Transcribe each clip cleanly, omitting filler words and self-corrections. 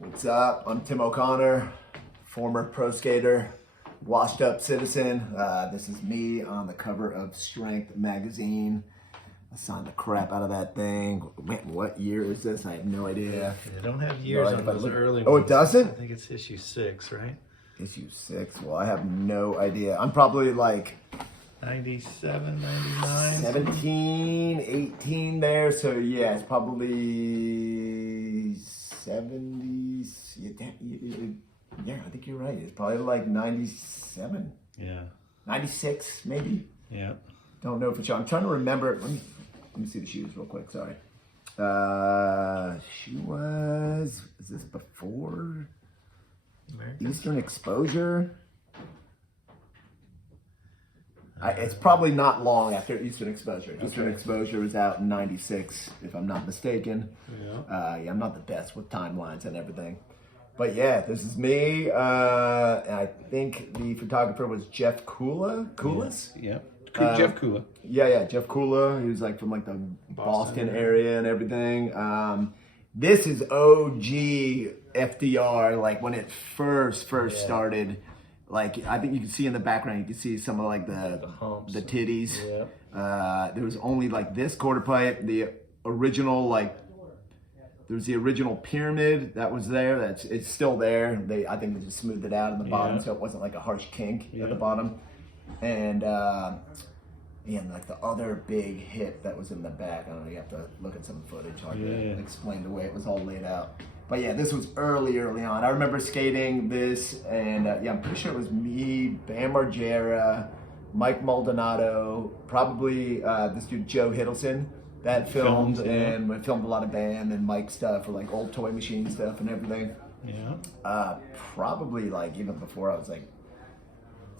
What's up? I'm Tim O'Connor, former pro skater, washed up citizen. This is me on the cover of Strength Magazine. I signed the crap out of that thing. Man, what year is this? I have no idea. They don't have years on those early Oh, ones. it doesn't? I think it's issue 6, right? Issue 6. Well, I have no idea. I'm probably like 97, 99. 17, 18 there. So yeah, it's probably 70s. Yeah, I think you're right. It's probably like 97. Yeah. 96 maybe. Yeah. Don't know for sure. I'm trying to remember. Let me see the shoes real quick. Sorry. She was. Is this before Eastern Exposure? It's probably not long after Eastern Exposure. Eastern Exposure was out in '96, if I'm not mistaken. Yeah. Yeah, I'm not the best with timelines and everything. But yeah, this is me. And I think the photographer was Geoff Kula. Kulas? Yeah. Jeff Kula. Yeah, Geoff Kula. He was like from like the Boston area and everything. This is OG FDR, like when it first started. Like I think you can see in the background, you can see some of like the humps, the titties. Yeah. There was only like this quarter pipe, the original like. There's the original pyramid that was there. It's still there. I think they just smoothed it out in the bottom, so it wasn't like a harsh kink at the bottom. And like the other big hit that was in the back. I don't know. You have to look at some footage. Hard to explain the way it was all laid out. But yeah, this was early on. I remember skating this, and I'm pretty sure it was me, Bam Margera, Mike Maldonado, probably this dude Joe Hiddleston that filmed, and we filmed a lot of Bam and Mike stuff, or like old toy machine stuff and everything. Yeah. Probably like even before I was like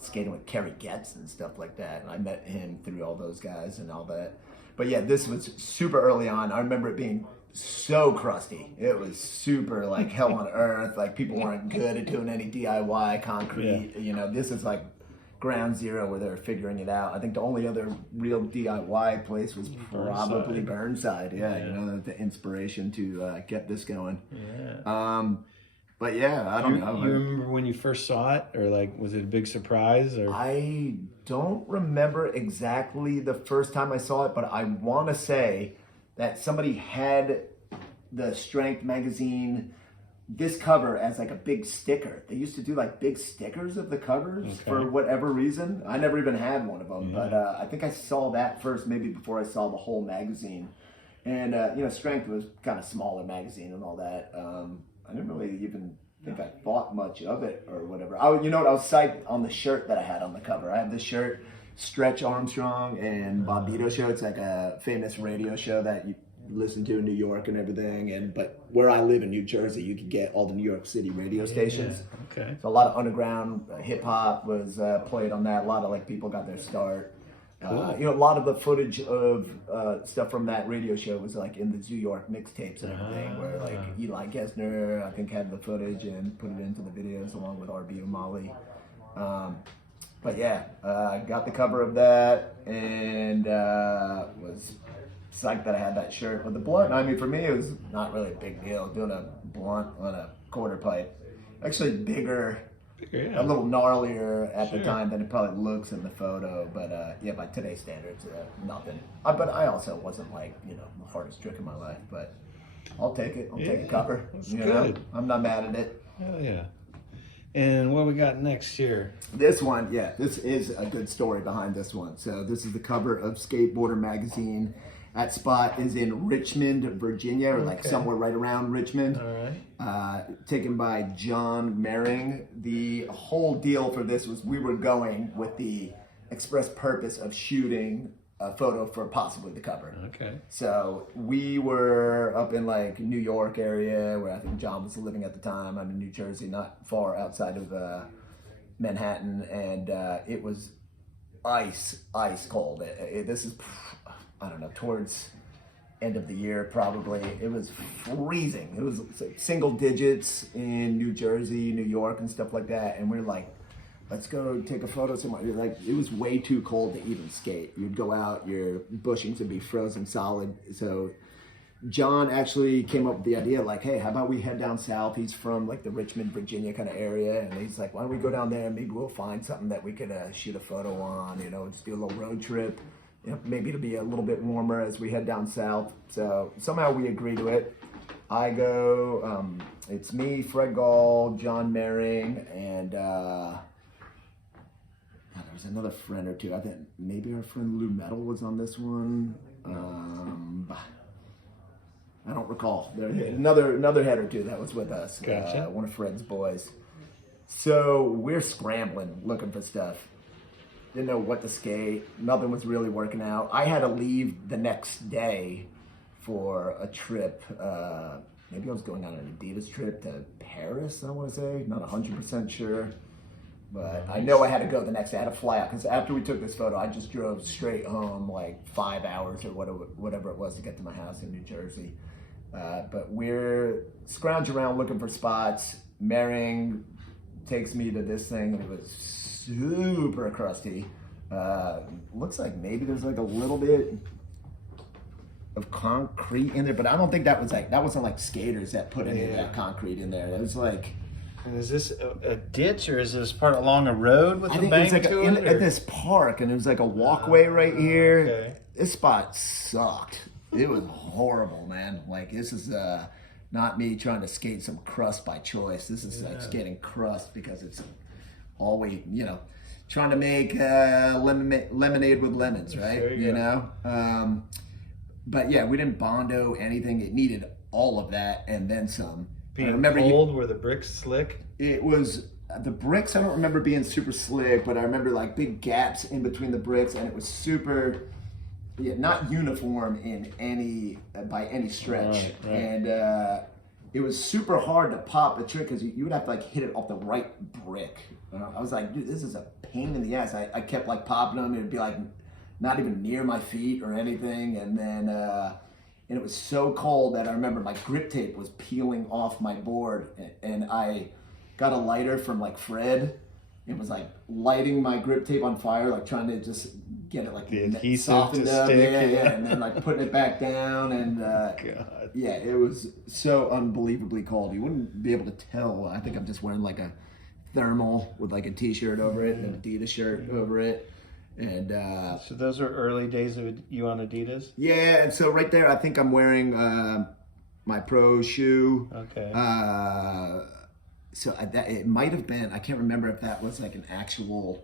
skating with Kerry Getz and stuff like that, and I met him through all those guys and all that. But yeah, this was super early on. I remember it being so crusty. It was super like hell on earth. Like people weren't good at doing any DIY concrete. You know, this is like ground zero where they're figuring it out. I think the only other real DIY place was probably Burnside. Yeah, you know, the inspiration to get this going. Yeah. But yeah, I don't know. You remember when you first saw it, or like was it a big surprise? Or I don't remember exactly the first time I saw it, but I want to say that somebody had the Strength magazine, this cover as like a big sticker. They used to do like big stickers of the covers for whatever reason. I never even had one of them, but I think I saw that first, maybe before I saw the whole magazine. And you know, Strength was kind of smaller magazine and all that. I didn't really even think I thought much of it or whatever. You know what? I was psyched on the shirt that I had on the cover. I have this shirt, Stretch Armstrong and Bobbito show. It's like a famous radio show that you listen to in New York and everything. But where I live in New Jersey, you could get all the New York City radio stations. Okay. So a lot of underground hip hop was played on that. A lot of like people got their start. Cool. You know, a lot of the footage of stuff from that radio show was like in the New York mixtapes and everything, where like Eli Gesner, I think, had the footage and put it into the videos along with RB O'Malley. But yeah, I got the cover of that and was psyched that I had that shirt. But the blunt, I mean, for me, it was not really a big deal doing a blunt on a quarter pipe. Actually bigger. A little gnarlier at the time than it probably looks in the photo, but yeah, by today's standards, nothing. But I also wasn't like, you know, the hardest trick in my life, but I'll take it. I'll take a cover. That's you good. know? I'm not mad at it. Hell yeah. And what we got next year? This one, yeah, this is a good story behind this one. So this is the cover of Skateboarder Magazine. That spot is in Richmond, Virginia, or like somewhere right around Richmond. All right. Taken by Jonathan Mehring. The whole deal for this was we were going with the express purpose of shooting a photo for possibly the cover. Okay. So we were up in like New York area where I think John was living at the time. I'm in New Jersey, not far outside of Manhattan, and it was ice cold. This is, I don't know, towards end of the year probably. It was freezing. It was like single digits in New Jersey, New York and stuff like that. And we're like, let's go take a photo somewhere. Like, it was way too cold to even skate. You'd go out, your bushings would be frozen solid. So John actually came up with the idea, like, hey, how about we head down south? He's from like the Richmond, Virginia kind of area, and he's like, why don't we go down there? Maybe we'll find something that we could shoot a photo on. Just do a little road trip. Maybe it'll be a little bit warmer as we head down south. So somehow we agree to it. I go. It's me, Fred Gall, John Mehring, and there was another friend or two. I think maybe our friend Lou Metal was on this one. I don't recall. Another head or two that was with us. Gotcha. One of Fred's boys. So we're scrambling, looking for stuff. Didn't know what to skate. Nothing was really working out. I had to leave the next day for a trip. Maybe I was going on an Adidas trip to Paris, I want to say. Not 100% sure. But I know I had to go the next day. I had to fly out because after we took this photo, I just drove straight home like 5 hours or whatever it was to get to my house in New Jersey. But we're scrounging around looking for spots. Mehring takes me to this thing, and it was super crusty. Looks like maybe there's like a little bit of concrete in there, but I don't think that wasn't like skaters that put any of that concrete in there. It was like. And is this a ditch, or is this part along a road with I a think bank it was to like it? at this park, and there was like a walkway right here. Okay. This spot sucked. It was horrible, man. Like, this is not me trying to skate some crust by choice. This is like skating crust because it's always, trying to make lemonade with lemons, right? There you know? But yeah, we didn't Bondo anything. It needed all of that and then some. Being cold, were the bricks slick? It was the bricks. I don't remember being super slick, but I remember like big gaps in between the bricks, and it was super, not uniform by any stretch. Right. And it was super hard to pop the trick because you would have to like hit it off the right brick. I was like, dude, this is a pain in the ass. I kept like popping them. It'd be like not even near my feet or anything, and then. And it was so cold that I remember my grip tape was peeling off my board, and I got a lighter from like Fred. It was like lighting my grip tape on fire, like trying to just get it like the adhesive softened to up. stick. Yeah, and then like putting it back down, and God. yeah, it was so unbelievably cold. You wouldn't be able to tell. I think I'm just wearing like a thermal with like a t-shirt over it and an Adidas shirt over it. And so those are early days of you on Adidas? Yeah, and so right there, I think I'm wearing my pro shoe. Okay. So it might have been, I can't remember if that was like an actual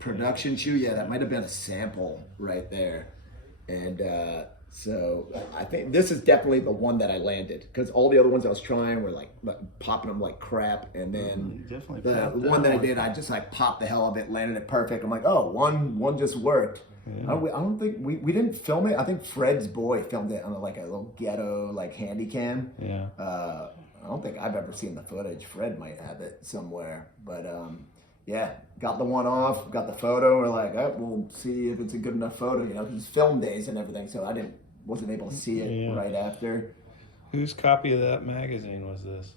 production shoe. Yeah, that might have been a sample right there. And so I think this is definitely the one that I landed, because all the other ones I was trying were like popping them like crap, and then the one that I did, I just like popped the hell of it, landed it perfect. I'm like, oh, one just worked. Yeah. I don't think we didn't film it. I think Fred's boy filmed it on like a little ghetto like handy cam. Yeah. I don't think I've ever seen the footage. Fred might have it somewhere, but yeah, got the one off, got the photo. We're like, oh, we'll see if it's a good enough photo, because it's film days and everything, so I wasn't able to see it right after. Whose copy of that magazine was this?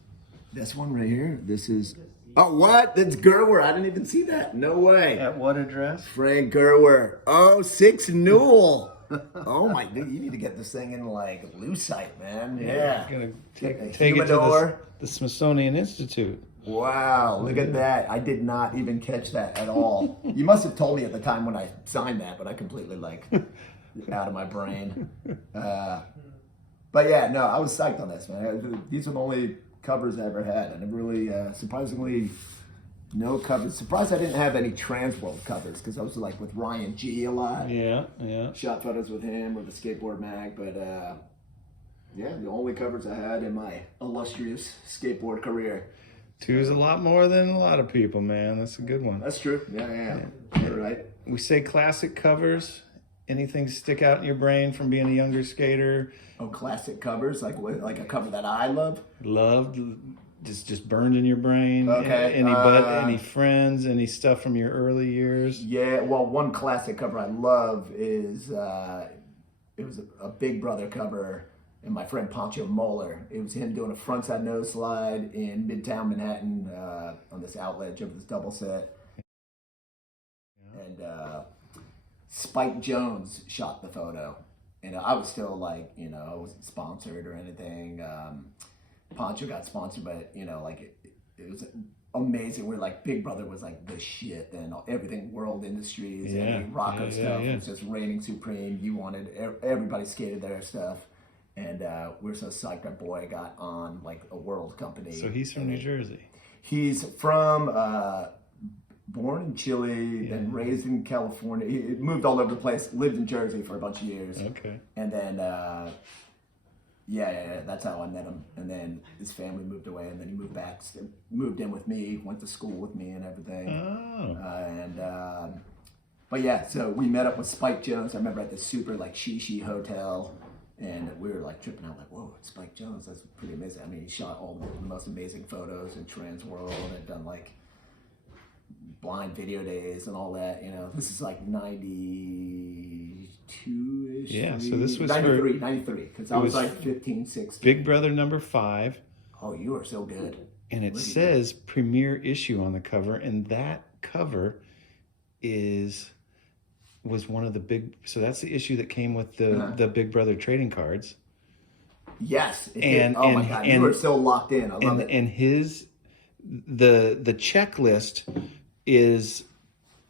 This one right here. This is. Oh, what? That's Gerwer. I didn't even see that. No way. At what address? Frank Gerwer. Oh, 6 Newell. Oh my, dude, you need to get this thing in like lucite, man. Yeah. You're gonna take it to the Smithsonian Institute. Wow, look at that. I did not even catch that at all. You must have told me at the time when I signed that, but I completely like out of my brain. But yeah, no, I was psyched on this, man. These are the only covers I ever had. I never really, surprisingly, no covers. Surprised I didn't have any Transworld covers, because I was like with Ryan G a lot. Yeah. Shot photos with him, with the Skateboard Mag, but yeah, the only covers I had in my illustrious skateboard career. 2 is a lot more than a lot of people, man. That's a good one. That's true. Yeah. You're right. We say classic covers. Anything stick out in your brain from being a younger skater? Oh, classic covers, like a cover that I love. Loved, just burned in your brain. Okay. Any friends, any stuff from your early years? Yeah. Well, one classic cover I love is it was a Big Brother cover. And my friend Pancho Moler, it was him doing a frontside nose slide in Midtown Manhattan on this outledge of this double set. Yeah. And Spike Jonze shot the photo. I was still like, I wasn't sponsored or anything. Pancho got sponsored, but like it was amazing. We're like Big Brother was like the shit, and everything World Industries and Rocco stuff was just reigning supreme. You wanted everybody skated their stuff, and we're so psyched our boy got on like a world company. So he's from New Jersey. He's from born in Chile, then raised in California. He moved all over the place. Lived in Jersey for a bunch of years. Okay. And then that's how I met him. And then his family moved away, and then he moved back, moved in with me, went to school with me and everything. Oh. But yeah, so we met up with Spike Jonze. I remember at this super like shishi hotel, and we were like tripping out like, whoa, it's Spike Jonze. That's pretty amazing. I mean, he shot all the most amazing photos in Transworld and done like blind video days and all that. This is like 92-ish. Yeah, so this was 93, because I was like 15, 16. Big Brother number 5. Oh, you are so good. And it says premiere issue on the cover, and that cover was one of the big. So that's the issue that came with the Big Brother trading cards. Yes. Oh my God, you were so locked in. I love it. And the checklist is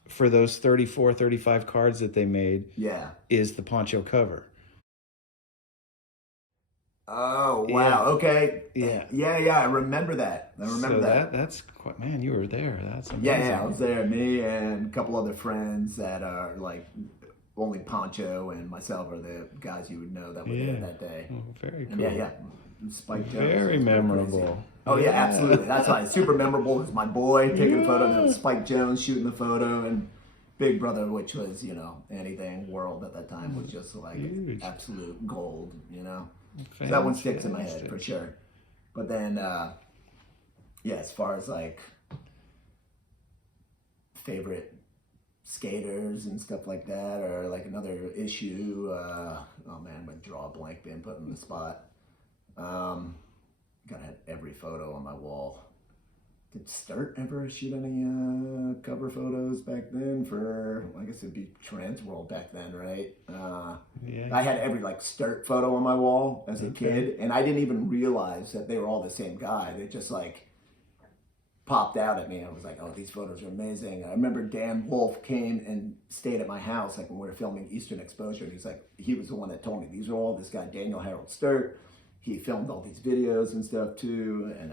for those 34, 35 cards that they made. Yeah. Is the Pancho cover. Oh wow! Okay. Yeah. Yeah. I remember that. That's quite, man. You were there. That's amazing. Yeah. I was there. Me and a couple other friends that are like only Pancho and myself are the guys you would know that were there that day. Oh, very cool. And yeah. Spike Jonze. Very memorable. Crazy. Oh yeah, absolutely. That's why it's super memorable. It's my boy taking a photo, and Spike Jonze shooting the photo, and Big Brother, which was anything World at that time was just like absolute gold. So that one sticks in my head for sure. But then, as far as like favorite skaters and stuff like that, or like another issue, oh man, I'm gonna draw a blank, being put on the spot. Gotta have every photo on my wall. Did Sturt ever shoot any cover photos back then for, I guess it'd be Transworld back then, right? I had every like Sturt photo on my wall as a kid, and I didn't even realize that they were all the same guy. They just like popped out at me. I was like, oh, these photos are amazing. I remember Dan Wolf came and stayed at my house like when we were filming Eastern Exposure. And he was the one that told me these are all this guy Daniel Harold Sturt. He filmed all these videos and stuff too, and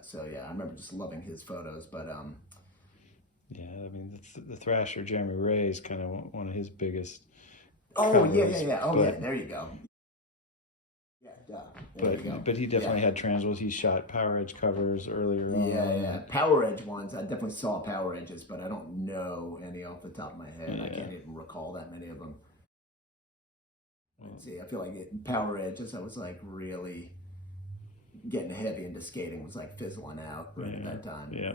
so yeah, I remember just loving his photos. But yeah, I mean the Thrasher Jeremy Ray is kind of one of his biggest. Oh covers, yeah. Oh yeah, there you go. Yeah. But he definitely had Transworld. He shot Power Edge covers earlier on. Yeah. Power Edge ones. I definitely saw Power Edges, but I don't know any off the top of my head. I can't even recall that many of them. Let's see, I feel like Power Edge, as I was like really getting heavy into skating, was like fizzling out at that time. Yeah.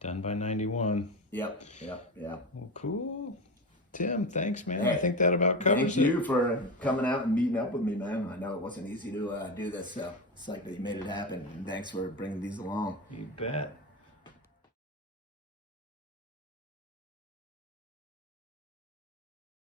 Done by 91. Yep. Well, cool. Tim, thanks, man. Hey, I think that about covers Thank you for coming out and meeting up with me, man. I know it wasn't easy to do this, so it's like that you made it happen. And thanks for bringing these along. You bet.